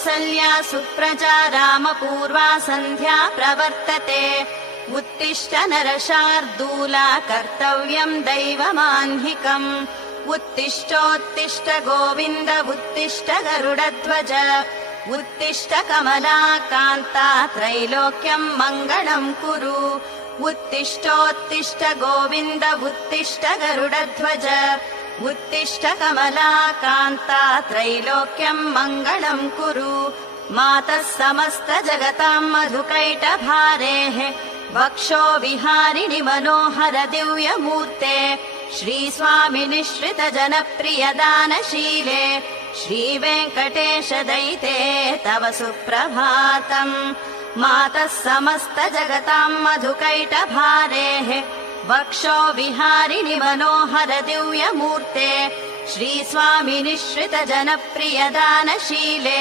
कौसल्या सुप्रजा रामपूर्वा सन्ध्या प्रवर्तते उत्तिष्ठ नरशार्दूला कर्तव्यम् दैवमाह्निकम् उत्तिष्ठोत्तिष्ठ गोविन्द उत्तिष्ठ गरुडध्वज उत्तिष्ठ कमलाकान्ता त्रैलोक्यम् मङ्गलम् कुरु उत्तिष्ठोत्तिष्ठ गोविन्द उत्तिष्ठ गरुडध्वज उत्तिष्ठ कमलाकान्ता त्रैलोक्यम् मङ्गलम् कुरु मातः समस्त जगताम् मधुकैटभारेः वक्षो विहारिणि मनोहर दिव्यमूर्ते श्रीस्वामि निःश्रित जनप्रिय दानशीले श्रीवेङ्कटेश दयिते तव सुप्रभातम् मातः समस्त जगताम् मधुकैटभारेः वक्षो विहारिणि मनोहर दिव्यमूर्ते श्रीस्वामि निःश्रित जनप्रिय दानशीले